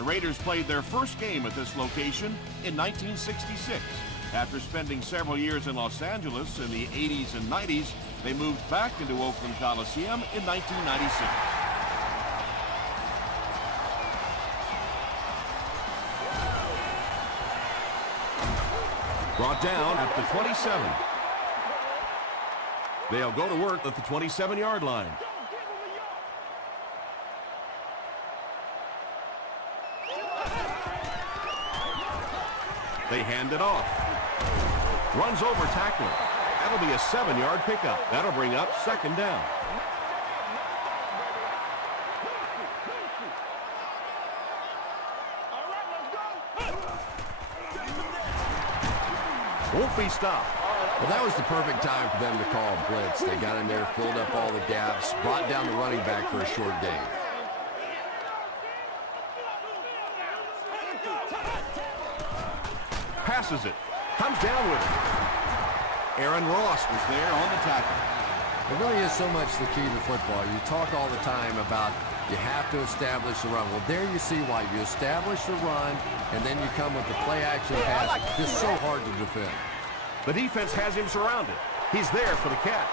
The Raiders played their first game at this location in 1966. After spending several years in Los Angeles in the 80s and 90s, they moved back into Oakland Coliseum in 1996. Brought down at the 27. They'll go to work at the 27-yard line. They hand it off. Runs over tackler. That'll be a 7-yard pickup. That'll bring up second down. Won't be stopped. Well, that was the perfect time for them to call a blitz. They got in there, filled up all the gaps, brought down the running back for a short gain. Passes it. Comes down with it. Aaron Ross was there on the tackle. It really is so much the key to football. You talk all the time about you have to establish the run. Well, there you see why. You establish the run, and then you come with the play-action pass. It's so hard to defend. The defense has him surrounded. He's there for the catch.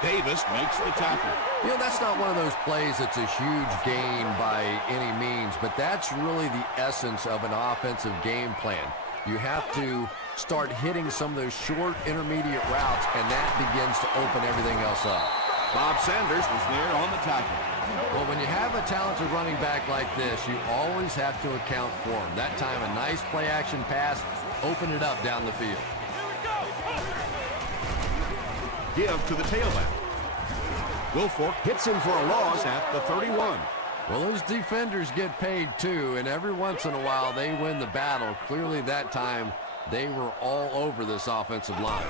Davis makes the tackle. You know, that's not one of those plays that's a huge gain by any means, but that's really the essence of an offensive game plan. You have to start hitting some of those short intermediate routes, and that begins to open everything else up. Bob Sanders was there on the tackle. Well, when you have a talented running back like this, you always have to account for him. That time, a nice play-action pass opened it up down the field. Give to the tailback. Wilfork hits him for a loss at the 31. Well, those defenders get paid too, and every once in a while they win the battle. Clearly that time they were all over this offensive line.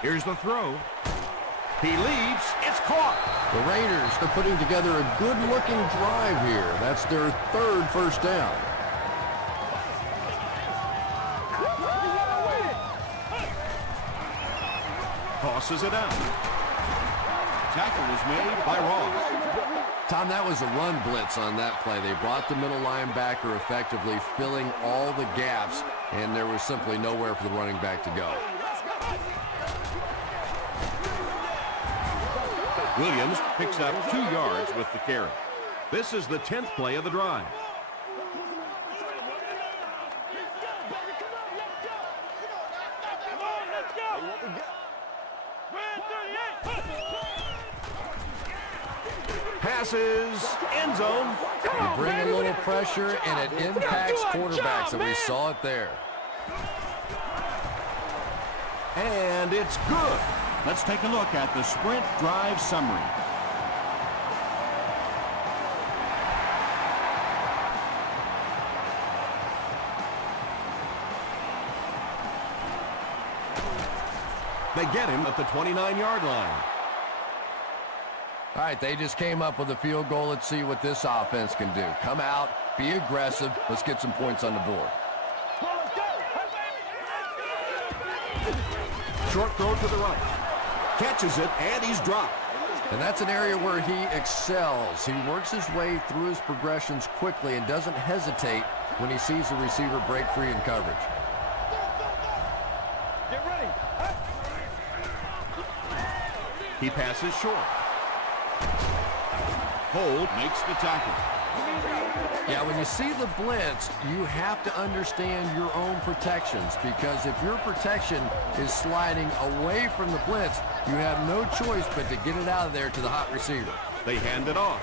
Here's the throw. He leaps. It's caught. The Raiders are putting together a good-looking drive here. That's their third first down. Tosses it out. Tackle was made by Ross. Tom, that was a run blitz on that play. They brought the middle linebacker effectively, filling all the gaps, and there was simply nowhere for the running back to go. Williams picks up 2 yards with the carry. This is the 10th play of the drive. Passes, end zone. You bring a little pressure, and it impacts quarterbacks, and we saw it there. And it's good. Let's take a look at the sprint drive summary. They get him at the 29-yard line. All right, they just came up with a field goal. Let's see what this offense can do. Come out, be aggressive. Let's get some points on the board. Short throw to the right. Catches it, and he's dropped. And that's an area where he excels. He works his way through his progressions quickly and doesn't hesitate when he sees the receiver break free in coverage. Get ready. He passes short. Hold makes the tackle. Yeah, when you see the blitz, you have to understand your own protections, because if your protection is sliding away from the blitz, you have no choice but to get it out of there to the hot receiver. They hand it off.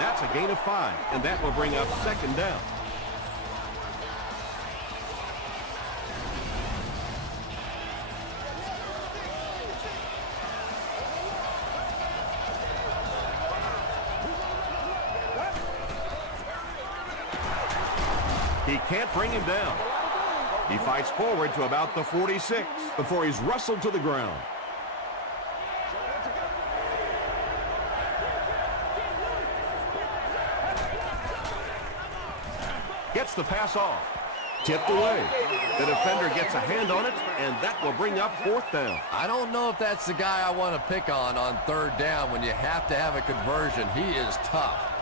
That's a gain of 5, and that will bring up second down. He can't bring him down. He fights forward to about the 46 before he's wrestled to the ground. Gets the pass off. Tipped away. The defender gets a hand on it, and that will bring up fourth down. I don't know if that's the guy I want to pick on third down when you have to have a conversion. He is tough.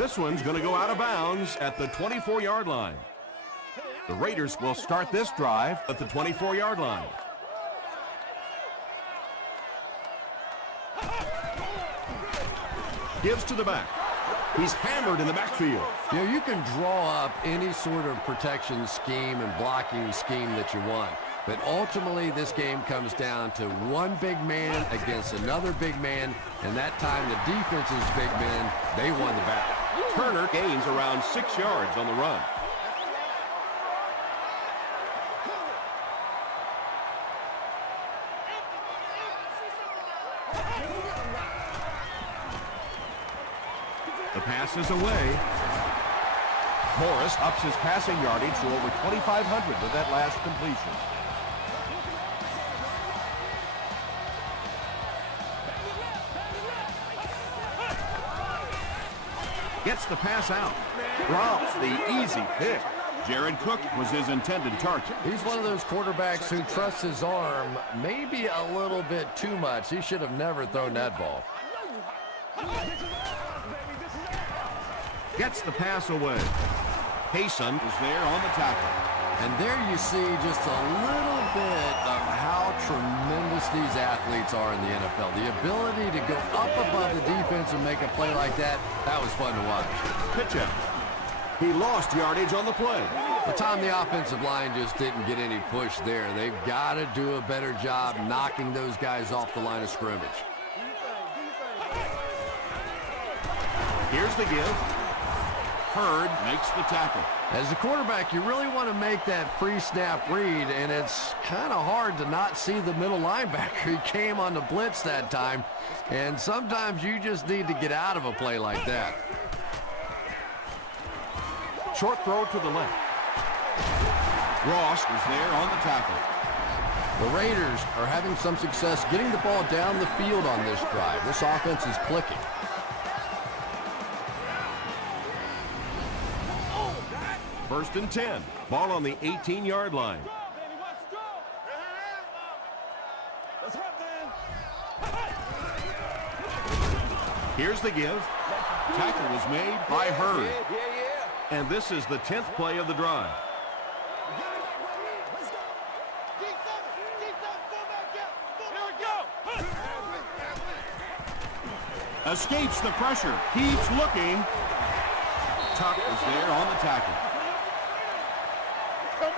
This one's going to go out of bounds at the 24-yard line. The Raiders will start this drive at the 24-yard line. Gives to the back. He's hammered in the backfield. You know, you can draw up any sort of protection scheme and blocking scheme that you want. But ultimately, this game comes down to one big man against another big man. And that time, the defense's big men, they won the battle. Turner gains around 6 yards on the run. The pass is away. Morris ups his passing yardage to over 2,500 with that last completion. Gets the pass out. Drops the easy pick. Jared Cook was his intended target. He's one of those quarterbacks who trusts his arm maybe a little bit too much. He should have never thrown that ball. Gets the pass away. Payson is there on the tackle. And there you see just a little bit of how tremendous these athletes are in the NFL. The ability to go up above the defense and make a play like that, that was fun to watch. Pitch out. He lost yardage on the play. The time the offensive line just didn't get any push there. They've got to do a better job knocking those guys off the line of scrimmage. Here's the give. Hurd makes the tackle. As a quarterback, you really want to make that pre-snap read, and it's kind of hard to not see the middle linebacker. He came on the blitz that time, and sometimes you just need to get out of a play like that. Short throw to the left. Ross is there on the tackle. The Raiders are having some success getting the ball down the field on this drive. This offense is clicking. First and 10. Ball on the 18-yard line. Here's the give. Tackle was made by Hurd. And this is the 10th play of the drive. Escapes the pressure. Keeps looking. Tuck is there on the tackle.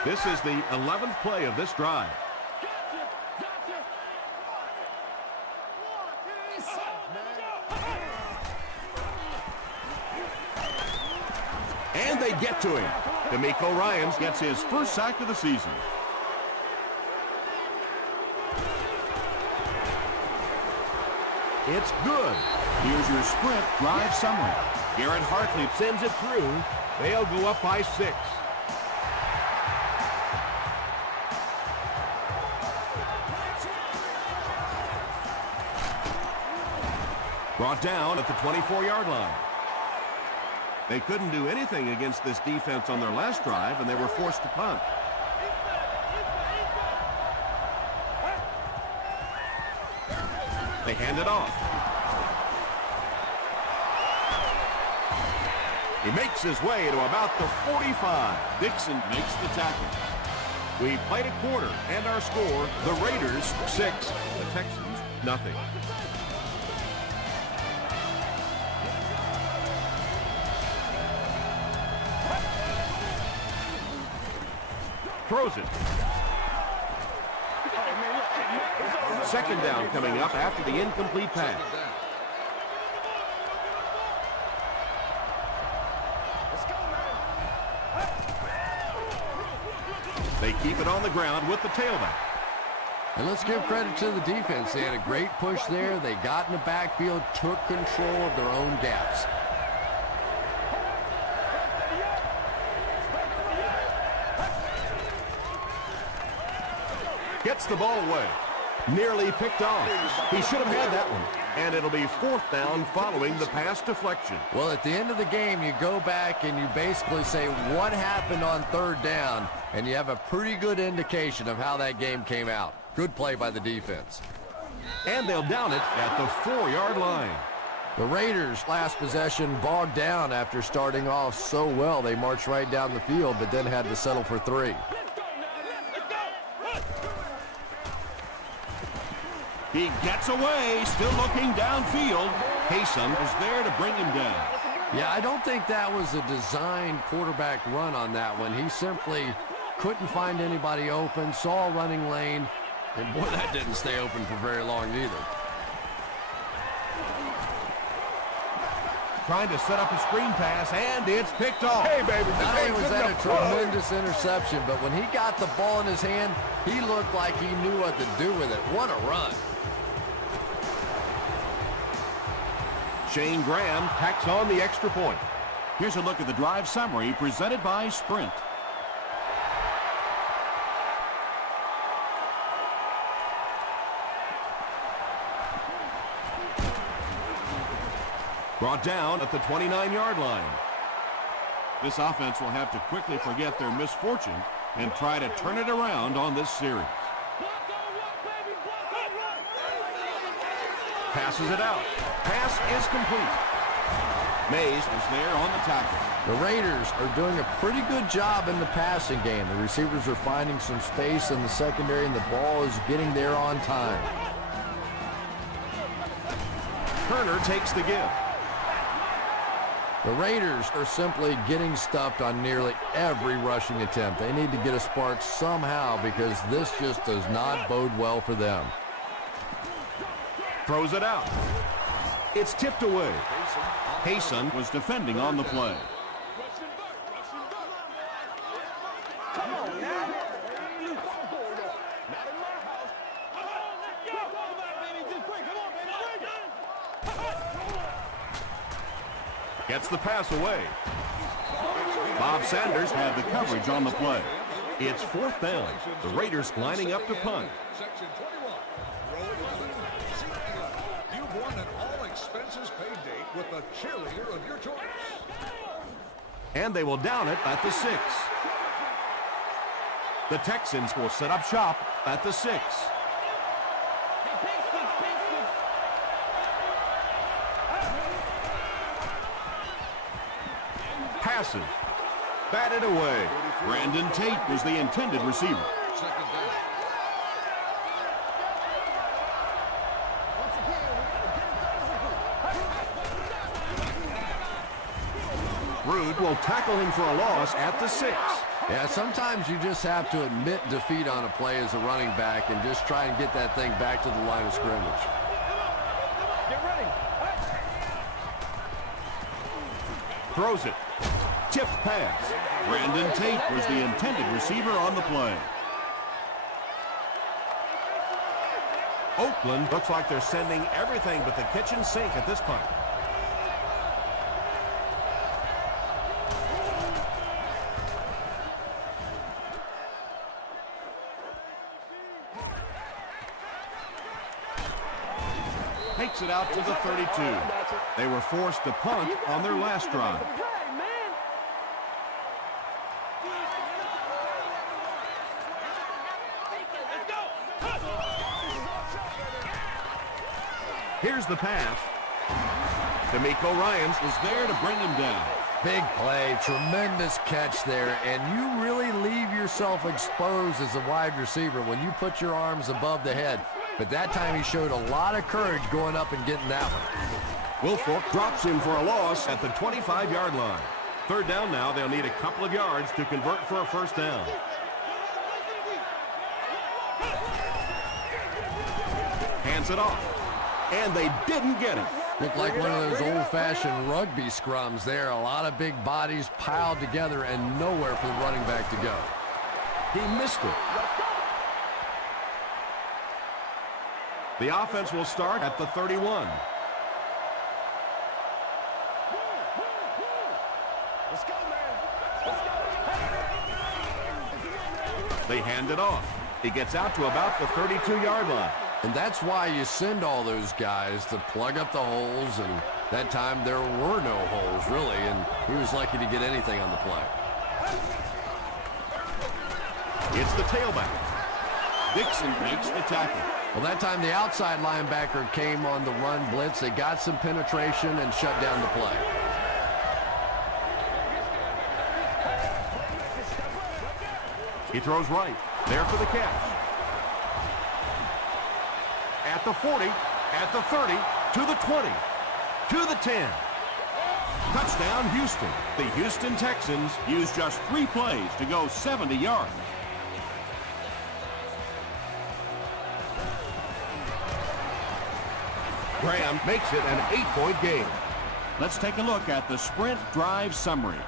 This is the 11th play of this drive. And they get to him. D'Amico Ryans gets his first sack of the season. It's good. Here's your sprint drive summary. Garrett Hartley sends it through. They'll go up by 6. Brought down at the 24-yard line. They couldn't do anything against this defense on their last drive, and they were forced to punt. They hand it off. He makes his way to about the 45. Dixon makes the tackle. We played a quarter, and our score, the Raiders 6, the Texans nothing. Throws it. Second down coming up after the incomplete pass. They keep it on the ground with the tailback. And let's give credit to the defense. They had a great push there. They got in the backfield, took control of their own gaps. Gets the ball away. Nearly picked off. He should have had that one. And it'll be 4th down following the pass deflection. Well, at the end of the game, you go back and you basically say what happened on 3rd down, and you have a pretty good indication of how that game came out. Good play by the defense. And they'll down it at the 4-yard line. The Raiders' last possession bogged down after starting off so well. They marched right down the field, but then had to settle for 3. He gets away, still looking downfield. Hayson was there to bring him down. Yeah, I don't think that was a designed quarterback run on that one. He simply couldn't find anybody open, saw a running lane, and boy, that didn't stay open for very long either. Trying to set up a screen pass, and it's picked off. Hey, baby. Not only was that a tremendous interception, but when he got the ball in his hand, he looked like he knew what to do with it. What a run. Shane Graham tacks on the extra point. Here's a look at the drive summary presented by Sprint. Brought down at the 29-yard line. This offense will have to quickly forget their misfortune and try to turn it around on this series. Passes it out. Pass is complete. Mays is there on the tackle. The Raiders are doing a pretty good job in the passing game. The receivers are finding some space in the secondary, and the ball is getting there on time. Turner takes the give. The Raiders are simply getting stuffed on nearly every rushing attempt. They need to get a spark somehow because this just does not bode well for them. Throws it out. It's tipped away. Hayson was defending on the play. Gets the pass away. Bob Sanders had the coverage on the play. It's 4th down. The Raiders lining up to punt. Section 21. You've won an all-expenses-paid date with the cheerleader of your choice. And they will down it at the 6. The Texans will set up shop at the 6. Passes. Batted away. Brandon Tate was the intended receiver. Second down. Rude will tackle him for a loss at the 6. Yeah, sometimes you just have to admit defeat on a play as a running back and just try and get that thing back to the line of scrimmage. Throws it. Tipped pass. Brandon Tate was the intended receiver on the play. Oakland looks like they're sending everything but the kitchen sink at this point. Takes it out to the 32. They were forced to punt on their last drive. Here's the pass. D'Amico Ryans is there to bring him down. Big play, tremendous catch there, and you really leave yourself exposed as a wide receiver when you put your arms above the head. But that time he showed a lot of courage going up and getting that one. Wilfork drops him for a loss at the 25-yard line. 3rd down now. They'll need a couple of yards to convert for a 1st down. Hands it off. And they didn't get it. Looked like one of those old-fashioned rugby scrums there. A lot of big bodies piled together and nowhere for the running back to go. He missed it. The offense will start at the 31. Let's go, man. Let's go. They hand it off. He gets out to about the 32-yard line. And that's why you send all those guys to plug up the holes, and that time there were no holes, really, and he was lucky to get anything on the play. It's the tailback. Dixon makes the tackle. Well, that time the outside linebacker came on the run blitz. They got some penetration and shut down the play. He throws right. There for the catch. At the 40, at the 30, to the 20, to the 10. Touchdown, Houston. The Houston Texans use just 3 plays to go 70 yards. Graham makes it an 8-point game. Let's take a look at the sprint drive summary.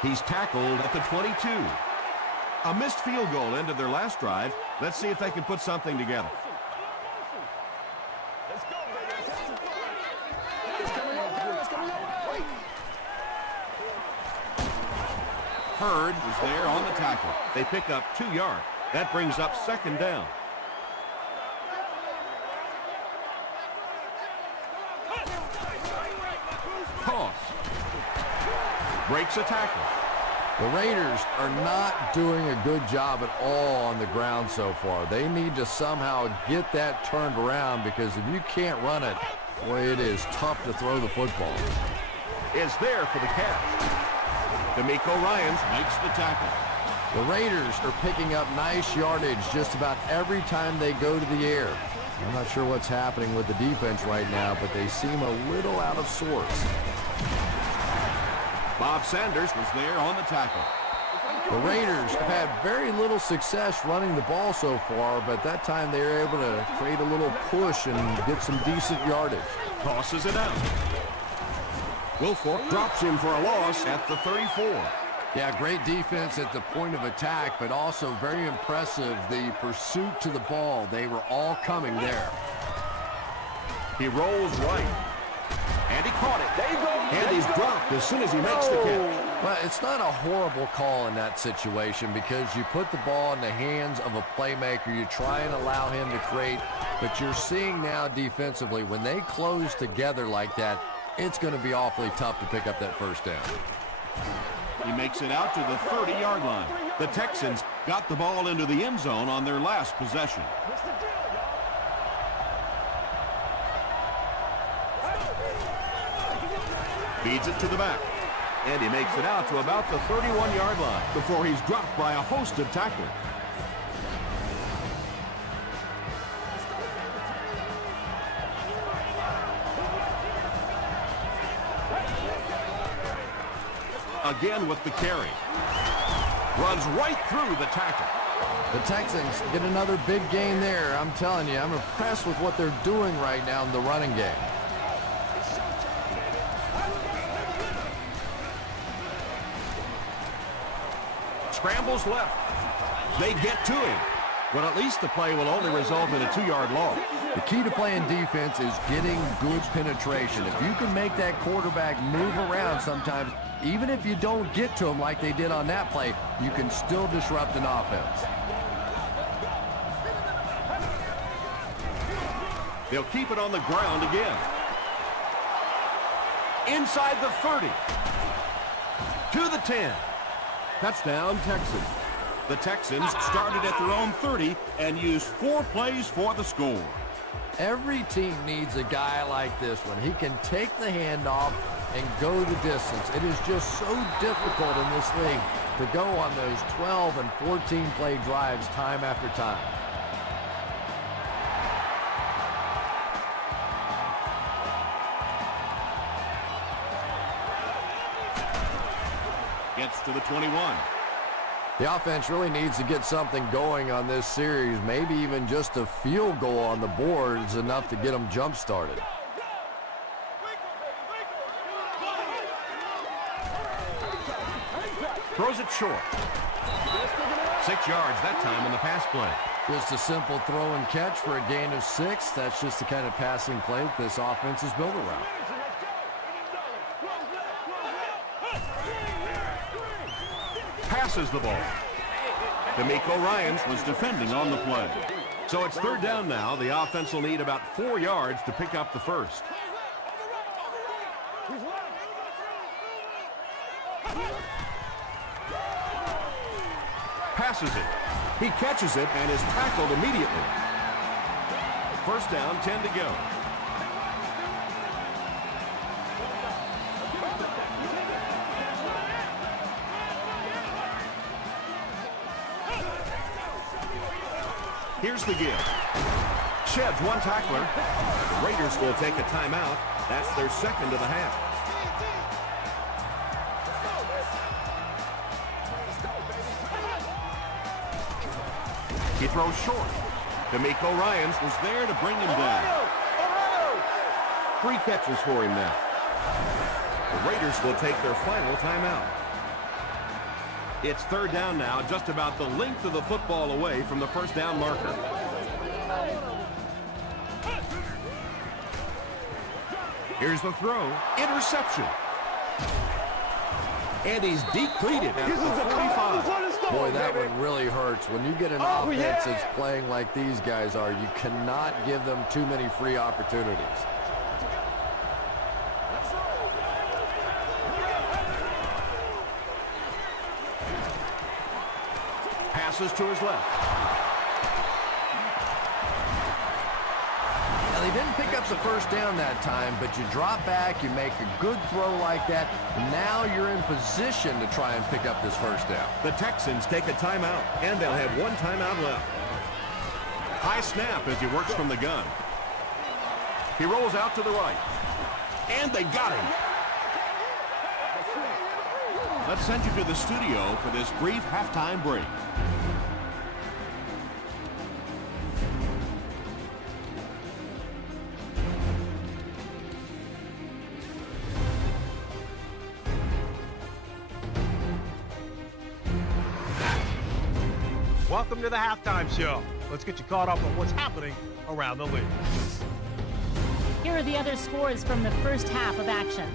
He's tackled at the 22. A missed field goal ended their last drive. Let's see if they can put something together. Let's go, baby. It's coming up. Wait. Hurd is there on the tackle. They pick up 2 yards. That brings up 2nd down. Toss. Breaks a tackle. The Raiders are not doing a good job at all on the ground so far. They need to somehow get that turned around, because if you can't run it, boy, it is tough to throw the football. Is there for the catch. D'Amico Ryans makes the tackle. The Raiders are picking up nice yardage just about every time they go to the air. I'm not sure what's happening with the defense right now, but they seem a little out of sorts. Bob Sanders was there on the tackle. The Raiders have had very little success running the ball so far, but that time they were able to create a little push and get some decent yardage. Tosses it out. Wilfork drops him for a loss at the 34. Yeah, great defense at the point of attack, but also very impressive the pursuit to the ball. They were all coming there. He rolls right. And he caught it. There you go. And he's dropped as soon as he makes the catch. Well, it's not a horrible call in that situation, because you put the ball in the hands of a playmaker. You try and allow him to create. But you're seeing now defensively, when they close together like that, it's going to be awfully tough to pick up that 1st down. He makes it out to the 30-yard line. The Texans got the ball into the end zone on their last possession. Feeds it to the back. And he makes it out to about the 31-yard line before he's dropped by a host of tacklers. Again with the carry. Runs right through the tackle. The Texans get another big gain there. I'm telling you, I'm impressed with what they're doing right now in the running game. Scrambles left. They get to him. But at least the play will only result in a 2-yard loss. The key to playing defense is getting good penetration. If you can make that quarterback move around sometimes, even if you don't get to him like they did on that play, you can still disrupt an offense. They'll keep it on the ground again. Inside the 30. To the 10. Touchdown, Texans. The Texans started at their own 30 and used 4 plays for the score. Every team needs a guy like this one. He can take the handoff and go the distance. It is just so difficult in this league to go on those 12 and 14 play drives time after time. Gets to the 21. The offense really needs to get something going on this series. Maybe even just a field goal on the board is enough to get them jump-started. Throws it short. 6 yards that time on the pass play. Just a simple throw and catch for a gain of 6. That's just the kind of passing play that this offense is built around. Passes the ball. D'Amico Ryans was defending on the play. So it's third down now. The offense will need about 4 yards to pick up the first. Passes it. He catches it and is tackled immediately. First down, 10 to go. Here's the give. Sheds one tackler. The Raiders will take a timeout. That's their second of the half. He throws short. D'Amico Ryans was there to bring him down. 3 catches for him now. The Raiders will take their final timeout. It's third down now, just about the length of the football away from the first down marker. Here's the throw. Interception. And he's depleted at the 45. Boy, that one really hurts. When you get an offense that's playing like these guys are, you cannot give them too many free opportunities. Passes to his left. Now, they didn't pick up the first down that time, but you drop back, you make a good throw like that. Now you're in position to try and pick up this first down. The Texans take a timeout, and they'll have 1 timeout left. High snap as he works from the gun. He rolls out to the right. And they got him. Let's send you to the studio for this brief halftime break. Welcome to the halftime show. Let's get you caught up on what's happening around the league. Here are the other scores from the first half of action.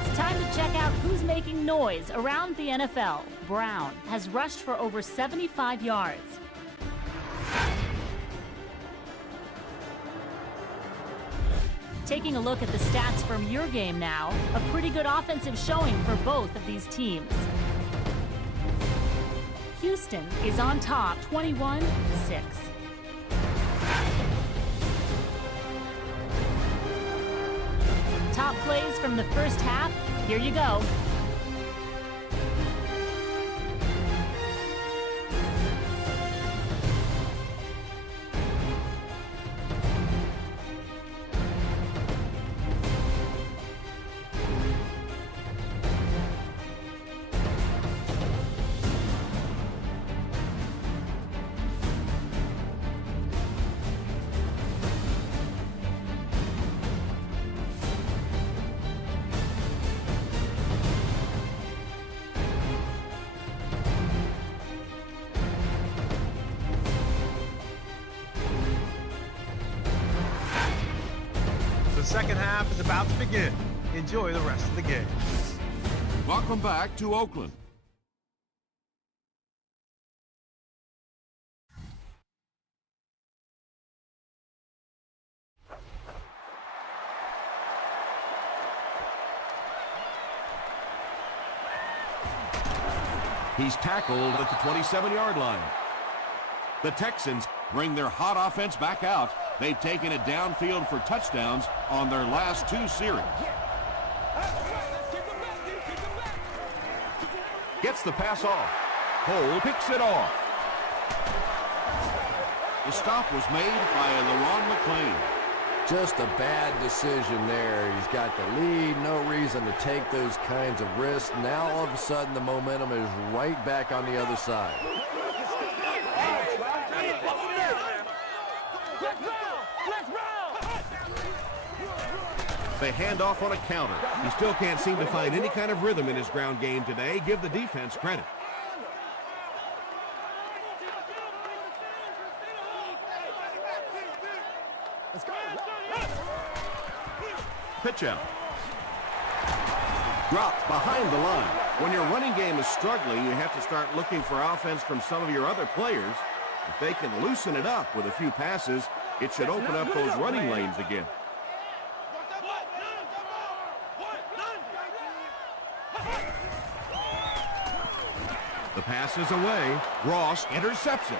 It's time to check out who's making noise around the NFL. Brown has rushed for over 75 yards. Taking a look at the stats from your game now, a pretty good offensive showing for both of these teams. Houston is on top, 21-6. Top plays from the first half, here you go. The second half is about to begin. Enjoy the rest of the game. Welcome back to Oakland. He's tackled at the 27-yard line. The Texans bring their hot offense back out. They've taken it downfield for touchdowns on their last 2 series. Gets the pass off. Cole picks it off. The stop was made by LaRon McClain. Just a bad decision there. He's got the lead, no reason to take those kinds of risks. Now all of a sudden the momentum is right back on the other side. They hand off on a counter. He still can't seem to find any kind of rhythm in his ground game today. Give the defense credit. Pitch out. Dropped behind the line. When your running game is struggling, you have to start looking for offense from some of your other players. If they can loosen it up with a few passes, it should open up those running lanes again. The pass is away. Ross intercepts it.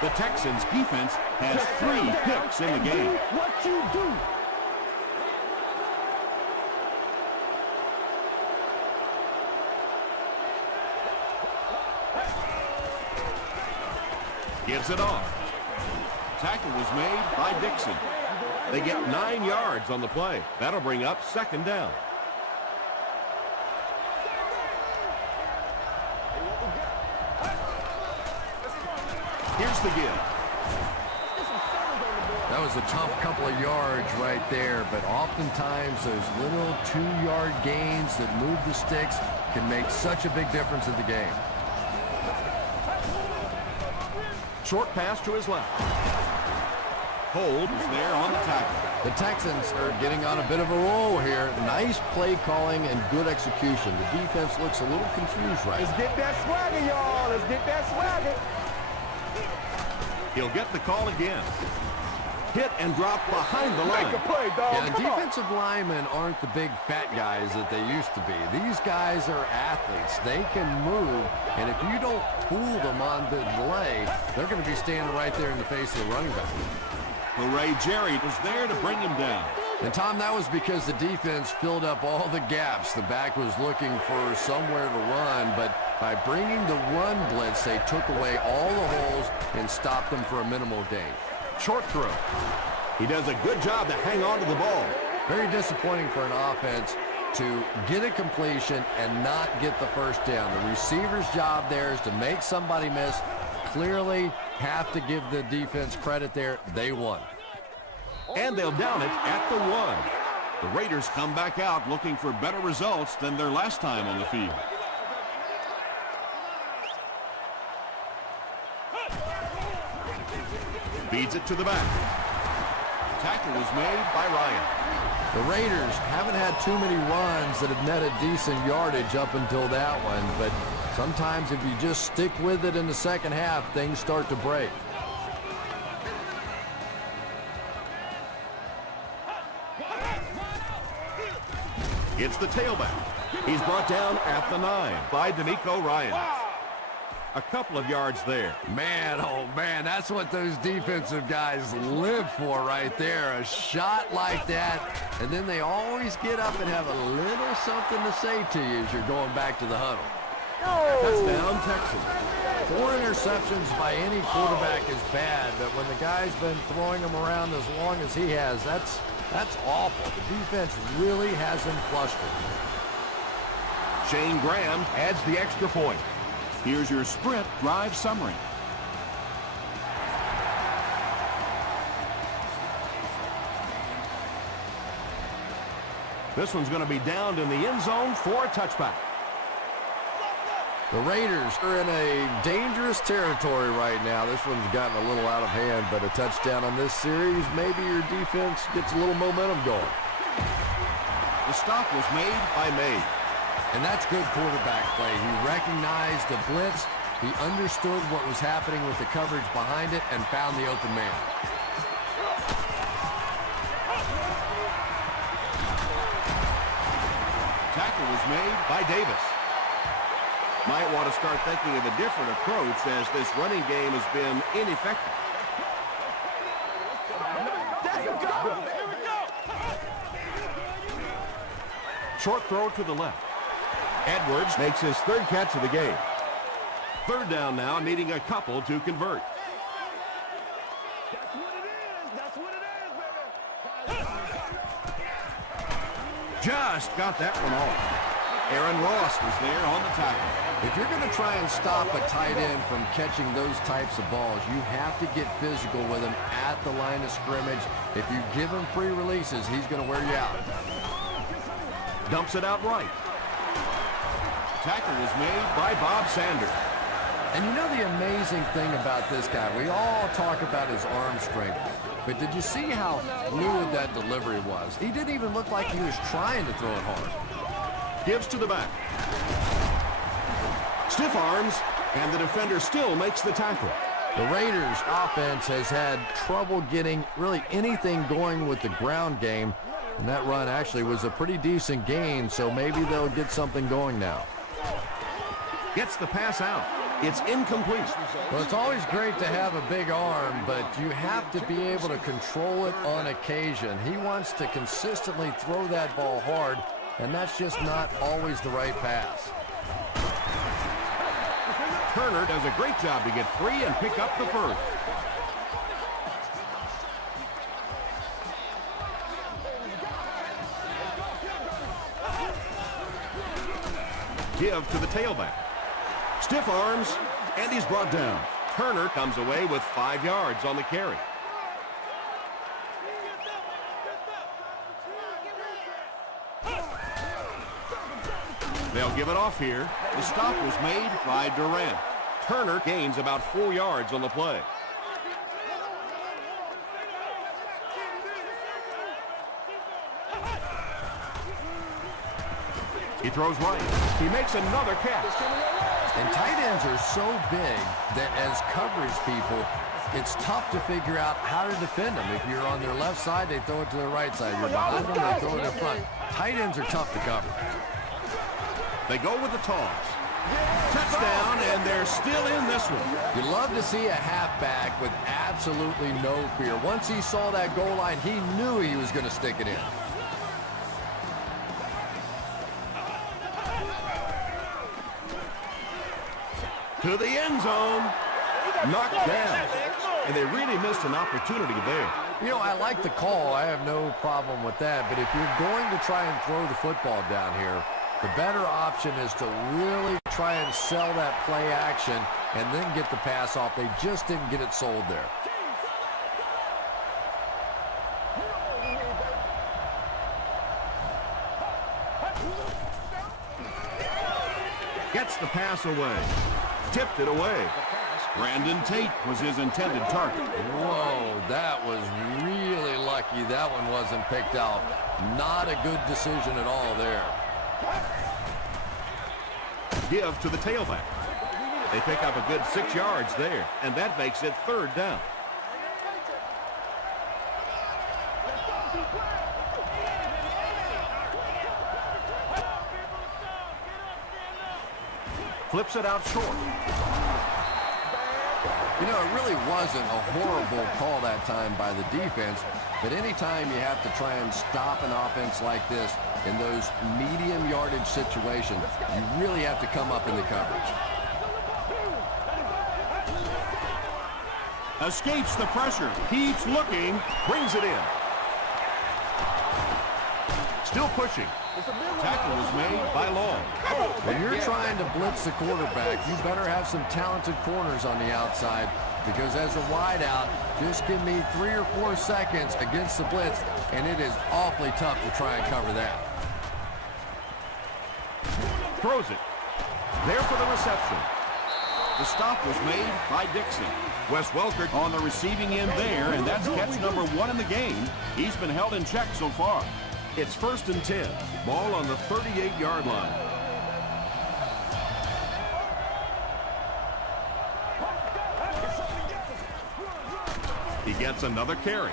The Texans defense has 3 picks in the game. What you do? Gives it off. Tackle was made by Dixon. They get 9 yards on the play. That'll bring up 2nd down. Here's the give. That was a tough couple of yards right there, but oftentimes those little 2-yard gains that move the sticks can make such a big difference in the game. Short pass to his left. Hold is there on the tackle. The Texans are getting on a bit of a roll here. Nice play calling and good execution. The defense looks a little confused right now. Let's get that swagger, y'all. Let's get that swagger. He'll get the call again. Hit and drop behind the line. Make a play, dog. Yeah, Come on. defensive linemen aren't the big fat guys that they used to be. These guys are athletes. They can move, and if you don't fool them on the delay, they're going to be standing right there in the face of the running back. Hooray, Jerry was there to bring him down. And, Tom, that was because the defense filled up all the gaps. The back was looking for somewhere to run, but by bringing the run blitz, they took away all the holes and stopped them for a minimal gain. Short throw. He does a good job to hang on to the ball. Very disappointing for an offense to get a completion and not get the first down. The receiver's job there is to make somebody miss. Clearly have to give the defense credit there. They won. And they'll down it at the 1. The Raiders come back out looking for better results than their last time on the field. Feeds it to the back. Tackle was made by Ryan. The Raiders haven't had too many runs that have netted decent yardage up until that one, but sometimes if you just stick with it in the second half, things start to break. It's the tailback. He's brought down at the 9 by D'Amico Ryan. A couple of yards there. Man, oh man, that's what those defensive guys live for right there. A shot like that, and then they always get up and have a little something to say to you as you're going back to the huddle. Touchdown, Texans. 4 interceptions by any quarterback is bad, but when the guy's been throwing them around as long as he has, that's awful. The defense really has him flustered. Shane Graham adds the extra point. Here's your sprint drive summary. This one's going to be downed in the end zone for a touchback. The Raiders are in a dangerous territory right now. This one's gotten a little out of hand, but a touchdown on this series, maybe your defense gets a little momentum going. The stop was made by May. And that's good quarterback play. He recognized the blitz, he understood what was happening with the coverage behind it, and found the open man. Tackle was made by Davis. Might want to start thinking of a different approach as this running game has been ineffective. Short throw to the left. Edwards makes his 3rd catch of the game. 3rd down now, needing a couple to convert. That's what it is. That's what it is, baby. Just got that one off. Aaron Ross was there on the tackle. If you're going to try and stop a tight end from catching those types of balls, you have to get physical with him at the line of scrimmage. If you give him free releases, he's going to wear you out. Dumps it out right. Tackle was made by Bob Sanders. And you know the amazing thing about this guy, we all talk about his arm strength. but did you see how fluid that delivery was? He didn't even look like he was trying to throw it hard. Gives to the back. Stiff arms, and the defender still makes the tackle. The Raiders' offense has had trouble getting really anything going with the ground game, and that run actually was a pretty decent gain, so maybe they'll get something going now. Gets the pass out. It's incomplete. Well, it's always great to have a big arm, but you have to be able to control it on occasion. He wants to consistently throw that ball hard, and that's just not always the right pass. Turner does a great job to get free and pick up the first. Give to the tailback. Stiff arms, and he's brought down. Turner comes away with 5 yards on the carry. They'll give it off here. The stop was made by Durant. Turner gains about 4 yards on the play. He throws right. He makes another catch. And tight ends are so big that as coverage people, it's tough to figure out how to defend them. If you're on their left side, they throw it to their right side. If you're behind them, they throw it in front. Tight ends are tough to cover. They go with the toss. Touchdown, and they're still in this one. You love to see a halfback with absolutely no fear. Once he saw that goal line, he knew he was going to stick it in. To the end zone. Knocked down. And they really missed an opportunity there. You know, I like the call. I have no problem with that. But if you're going to try and throw the football down here, the better option is to really try and sell that play action and then get the pass off. They just didn't get it sold there. Gets the pass away. Tipped it away. Brandon Tate was his intended target. Whoa, that was really lucky that one wasn't picked out. Not a good decision at all there. Give to the tailback. They pick up a good 6 yards there, and that makes it 3rd down. Flips it out short. You know, it really wasn't a horrible call that time by the defense, but anytime you have to try and stop an offense like this in those medium yardage situations, you really have to come up in the coverage. Escapes the pressure, keeps looking, brings it in. Still pushing. Tackle was made by Long. When you're trying to blitz the quarterback, you better have some talented corners on the outside, because as a wideout, just give me 3 or 4 seconds against the blitz, and it is awfully tough to try and cover that. Throws it. There for the reception. The stop was made by Dixon. Wes Welker on the receiving end there, and that's catch number 1 in the game. He's been held in check so far. It's 1st and 10. Ball on the 38-yard line. He gets another carry.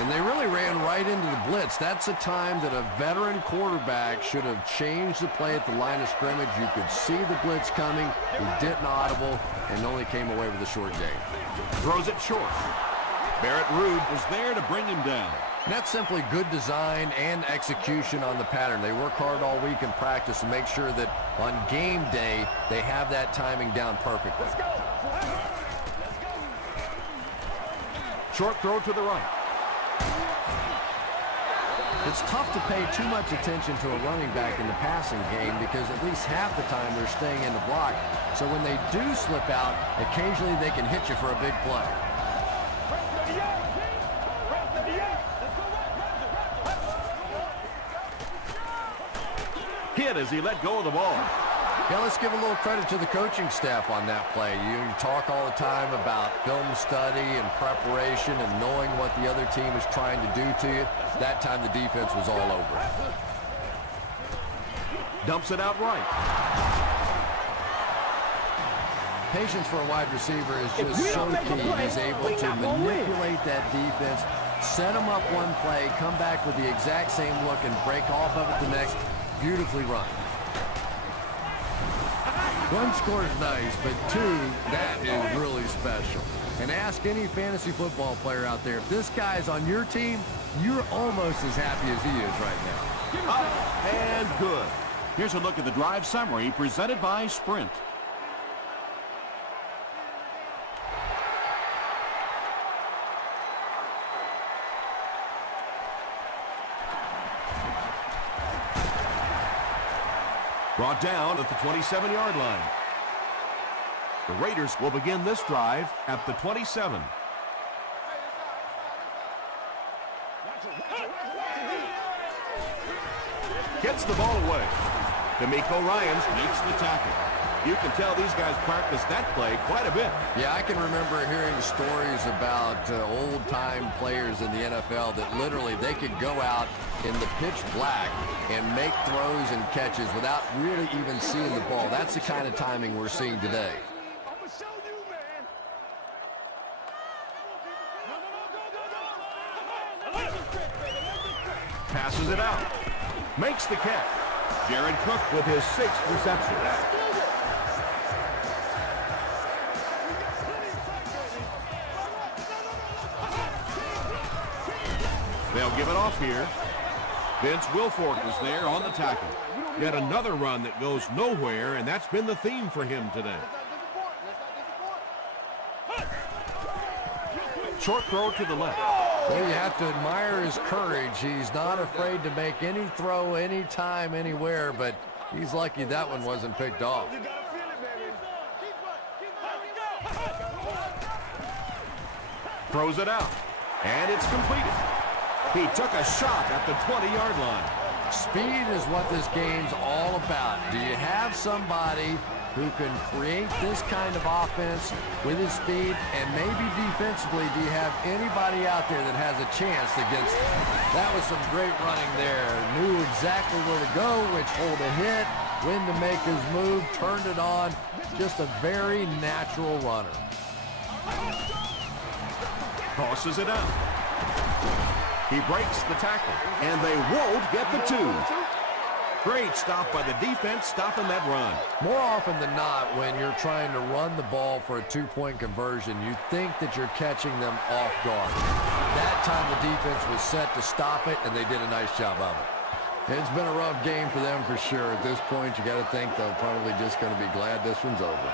And they really ran right into the blitz. That's a time that a veteran quarterback should have changed the play at the line of scrimmage. You could see the blitz coming. He didn't audible and only came away with a short gain. Throws it short. Barrett Ruud was there to bring him down. And that's simply good design and execution on the pattern. They work hard all week in practice to make sure that on game day they have that timing down perfectly. Short throw to the right. It's tough to pay too much attention to a running back in the passing game because at least half the time they're staying in the block. So when they do slip out, occasionally they can hit you for a big play. Hit as he let go of the ball. Yeah, let's give a little credit to the coaching staff on that play. You talk all the time about film study and preparation and knowing what the other team is trying to do to you. That time the defense was all over it. Dumps it out right. Patience for a wide receiver is just so key. He's able to manipulate that defense, set them up one play, come back with the exact same look, and break off of it the next. Beautifully run. One score is nice, but two, that is really special. And ask any fantasy football player out there, if this guy's on your team, you're almost as happy as he is right now. Up and good. Here's a look at the drive summary presented by Sprint. Brought down at the 27-yard line. The Raiders will begin this drive at the 27. Gets the ball away. D'Amico Ryans makes the tackle. You can tell these guys practice that play quite a bit. Yeah, I can remember hearing stories about old-time players in the NFL that literally they could go out in the pitch black and make throws and catches without really even seeing the ball. That's the kind of timing we're seeing today. Passes it out. Makes the catch. Jared Cook with his 6th reception. They'll give it off here. Vince Wilfork is there on the tackle. Yet another run that goes nowhere, and that's been the theme for him today. Short throw to the left. Well, you have to admire his courage. He's not afraid to make any throw, anytime, anywhere, but he's lucky that one wasn't picked off. Throws it out, and it's completed. He took a shot at the 20-yard line. Speed is what this game's all about. Do you have somebody who can create this kind of offense with his speed, and maybe defensively, do you have anybody out there that has a chance against him? That was some great running there. Knew exactly where to go, which hole to hit, when to make his move, turned it on. Just a very natural runner. Tosses it out. He breaks the tackle, and they won't get the 2. Great stop by the defense, stopping that run. More often than not, when you're trying to run the ball for a 2-point conversion, you think that you're catching them off guard. That time the defense was set to stop it, and they did a nice job of it. It's been a rough game for them for sure. At this point, you got to think they're probably just going to be glad this one's over.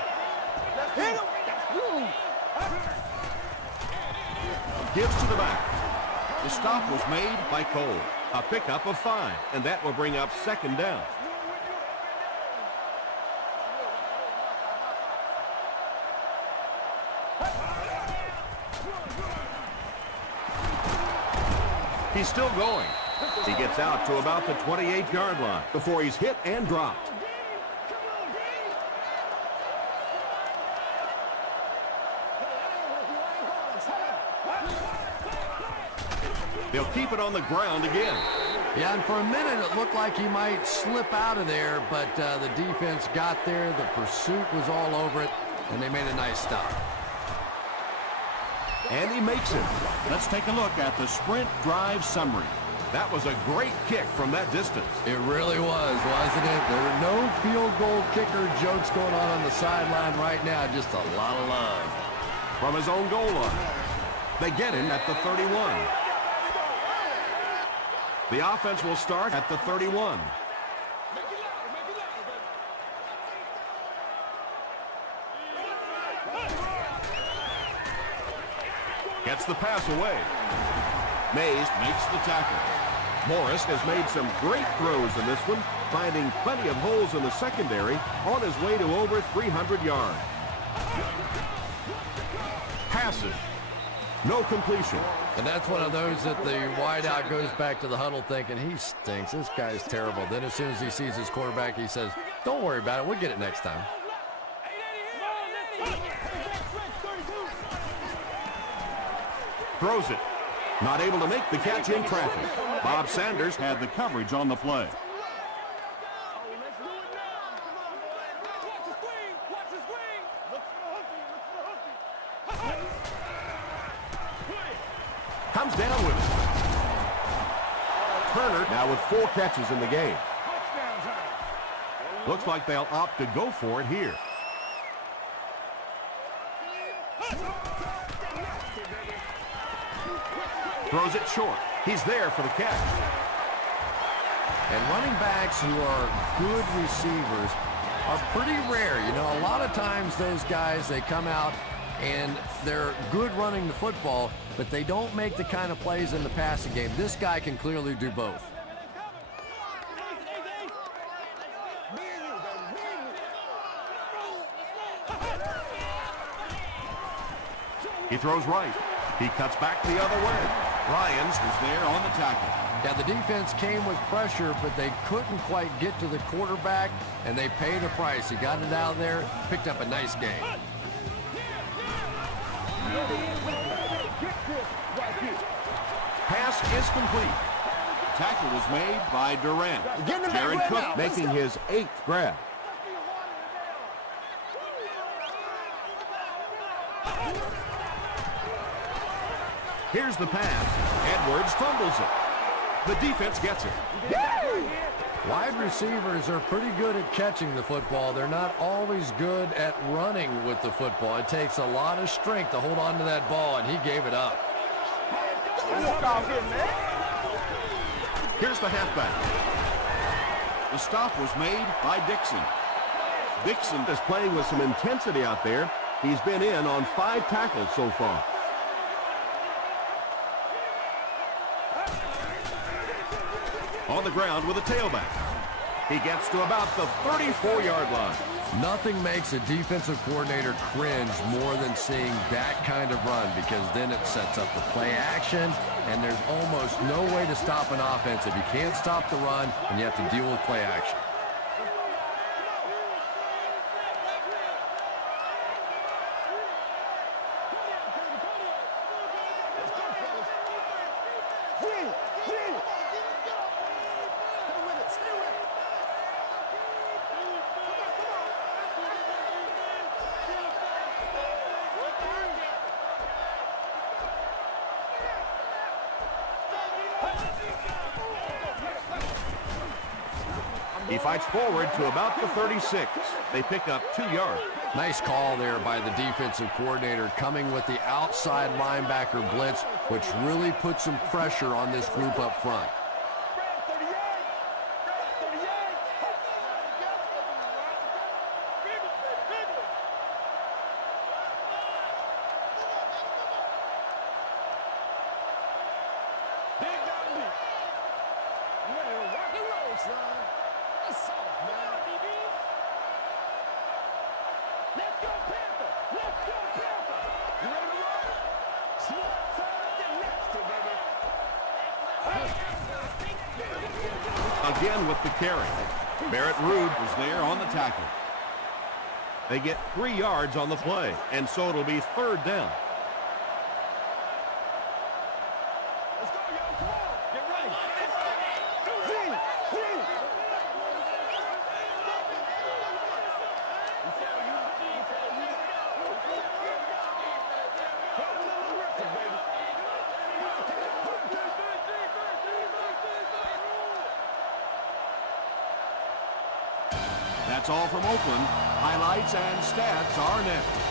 Gives to the back. The stop was made by Cole. A pickup of 5, and that will bring up 2nd down. He's still going. He gets out to about the 28-yard line before he's hit and dropped. They'll keep it on the ground again. Yeah, and for a minute it looked like he might slip out of there, but the defense got there, the pursuit was all over it, and they made a nice stop. And he makes it. Let's take a look at the Sprint drive summary. That was a great kick from that distance. It really was, wasn't it? There were no field goal kicker jokes going on the sideline right now, just a lot of love. From his own goal line, they get him at the 31. The offense will start at the 31. Gets the pass away. Mays makes the tackle. Morris has made some great throws in this one, finding plenty of holes in the secondary on his way to over 300 yards. Passes. No completion. And that's one of those that the wideout goes back to the huddle thinking, he stinks. This guy's terrible. Then as soon as he sees his quarterback, he says, Don't worry about it. We'll get it next time. Throws it. Not able to make the catch in traffic. Bob Sanders had the coverage on the play. Comes down with it. Turner now with 4 catches in the game. Looks like they'll opt to go for it here. Throws it short. He's there for the catch. And running backs who are good receivers are pretty rare. You know, a lot of times those guys, they come out and they're good running the football, but they don't make the kind of plays in the passing game. This guy can clearly do both. He throws right. He cuts back the other way. Ryans was there on the tackle. Yeah, the defense came with pressure, but they couldn't quite get to the quarterback, and they paid a price. He got it out there, picked up a nice game. Pass is complete. Tackle was made by Durant. Jared Cook making his 8th grab. Here's the pass. Edwards fumbles it. The defense gets it. Wide receivers are pretty good at catching the football. They're not always good at running with the football. It takes a lot of strength to hold on to that ball, and he gave it up. Here's the halfback. The stop was made by Dixon. Dixon is playing with some intensity out there. He's been in on 5 tackles so far. On the ground with a tailback. He gets to about the 34-yard line. Nothing makes a defensive coordinator cringe more than seeing that kind of run, because then it sets up the play action, and there's almost no way to stop an offense if you can't stop the run and you have to deal with play action. He fights forward to about the 36. They pick up 2 yards. Nice call there by the defensive coordinator, coming with the outside linebacker blitz, which really puts some pressure on this group up front. Again with the carry. Barrett Rude was there on the tackle. They get 3 yards on the play, and so it'll be 3rd down. Let's go, yo. Come on. Get ready. That's all from Oakland. Highlights and stats are next.